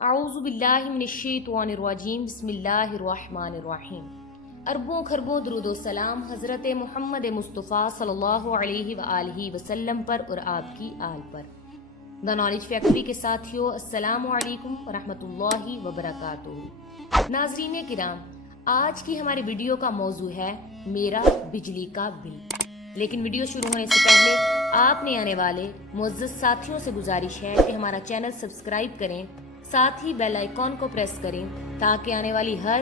اعوذ باللہ من الشیطان الرجیم بسم اللہ الرحمن الرحیم۔ اربوں خربوں درود و سلام حضرت محمد مصطفیٰ صلی اللہ علیہ وآلہ وسلم پر اور آپ کی آل پر۔ دا نالج فیکٹری کے ساتھیوں، السلام علیکم ورحمۃ اللہ وبرکاتہ۔ ناظرین کرام، آج کی ہماری ویڈیو کا موضوع ہے میرا بجلی کا بل۔ لیکن ویڈیو شروع ہونے سے پہلے آپ نے آنے والے معزز ساتھیوں سے گزارش ہے کہ ہمارا چینل سبسکرائب کریں، ساتھ ہی بیل آئیکن کو پریس کریں تاکہ آنے والی ہر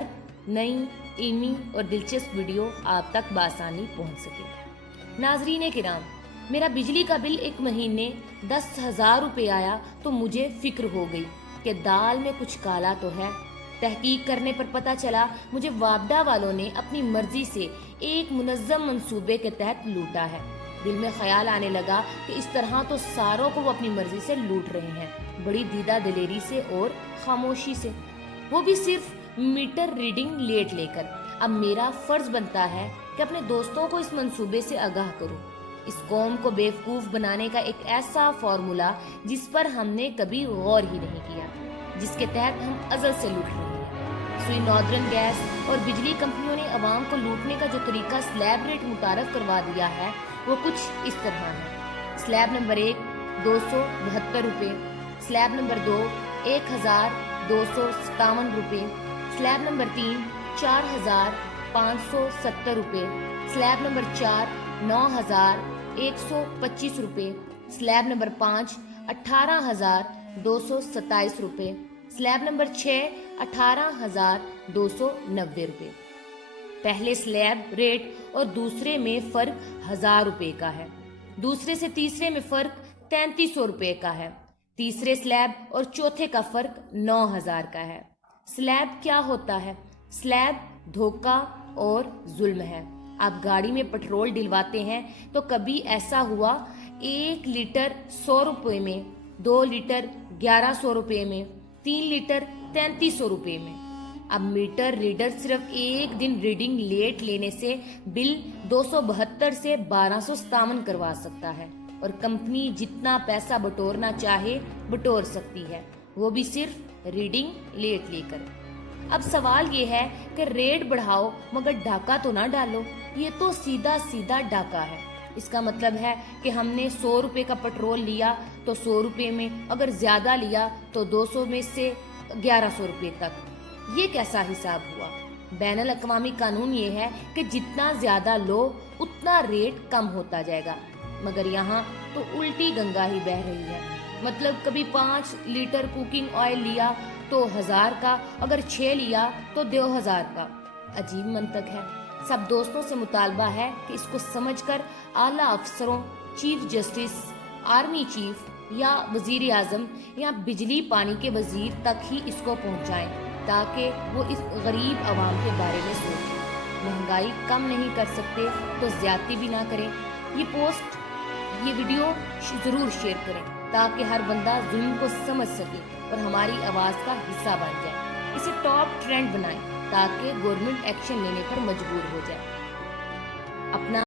نئی علمی اور دلچسپ ویڈیو آپ تک بآسانی پہنچ سکے۔ ناظرین کرام، میرا بجلی کا بل ایک مہینے 10,000 روپے آیا تو مجھے فکر ہو گئی کہ دال میں کچھ کالا تو ہے۔ تحقیق کرنے پر پتہ چلا مجھے وابڈا والوں نے اپنی مرضی سے ایک منظم منصوبے کے تحت لوٹا ہے۔ دل میں خیال آنے لگا کہ اس طرح تو ساروں کو وہ اپنی مرضی سے لوٹ رہے ہیں، بڑی دیدہ دلیری سے اور خاموشی سے، وہ بھی صرف میٹر ریڈنگ لیٹ لے کر۔ اب میرا فرض بنتا ہے کہ اپنے دوستوں کو اس منصوبے سے آگاہ کروں، اس قوم کو بیوقوف بنانے کا ایک ایسا فارمولا جس پر ہم نے کبھی غور ہی نہیں کیا، جس کے تحت ہم ازل سے لوٹ رہے ہیں۔ سوئی ناردرن گیس اور بجلی کمپنیوں نے عوام کو لوٹنے کا جو طریقہ سلیب ریٹ متعارف کروا دیا ہے وہ کچھ اس طرح ہے۔ سلیب نمبر 1 272 روپے، سلیب نمبر 2 1257 روپے، سلیب نمبر 3 4570 روپے، سلیب نمبر 4 9125 روپے، سلیب نمبر 5 18,227 روپے، سلیب نمبر 6 18,290 روپے۔ پہلے سلیب ریٹ اور دوسرے میں فرق 1000 روپے کا ہے، دوسرے سے تیسرے میں فرق 3300 روپے کا ہے، تیسرے سلیب اور چوتھے کا فرق 9000 کا ہے۔ سلیب کیا ہوتا ہے؟ سلیب دھوکہ اور ظلم ہے۔ آپ گاڑی میں پٹرول ڈلواتے ہیں تو کبھی ایسا ہوا 1 لیٹر 100 روپے میں، 2 لیٹر 1100 روپے میں، 3 لیٹر 3300 روپے میں۔ اب میٹر ریڈر صرف ایک دن ریڈنگ لیٹ لینے سے بل 272 سے 1257 کروا سکتا ہے، اور کمپنی جتنا پیسہ بٹورنا چاہے بٹور سکتی ہے، وہ بھی صرف ریڈنگ لیٹ لے کر۔ اب سوال یہ ہے کہ ریٹ بڑھاؤ مگر ڈاکہ تو نہ ڈالو۔ یہ تو سیدھا سیدھا ڈاکہ ہے۔ اس کا مطلب ہے کہ ہم نے 100 روپے کا پٹرول لیا تو 100 روپے میں، اگر زیادہ لیا تو 200 میں سے 1100 روپے تک۔ یہ کیسا حساب ہوا؟ بین الاقوامی قانون یہ ہے کہ جتنا زیادہ لو اتنا ریٹ کم ہوتا جائے گا، مگر یہاں تو الٹی گنگا ہی بہہ رہی ہے۔ مطلب کبھی 5 لیٹر کوکنگ آئل لیا تو 1000 کا، اگر 6 لیا تو 2000 کا۔ عجیب منطق ہے۔ سب دوستوں سے مطالبہ ہے کہ اس کو سمجھ کر اعلیٰ افسروں، چیف جسٹس، آرمی چیف یا وزیر اعظم یا بجلی پانی کے وزیر تک ہی اس کو پہنچائیں تاکہ وہ اس غریب عوام کے بارے میں سوچیں۔ مہنگائی کم نہیں کر سکتے تو زیادتی بھی نہ کریں۔ یہ ویڈیو ضرور شیئر کریں تاکہ ہر بندہ ظلم کو سمجھ سکے اور ہماری آواز کا حصہ بن جائے۔ اسے ٹاپ ٹرینڈ بنائیں تاکہ گورنمنٹ ایکشن لینے پر مجبور ہو جائے۔ اپنا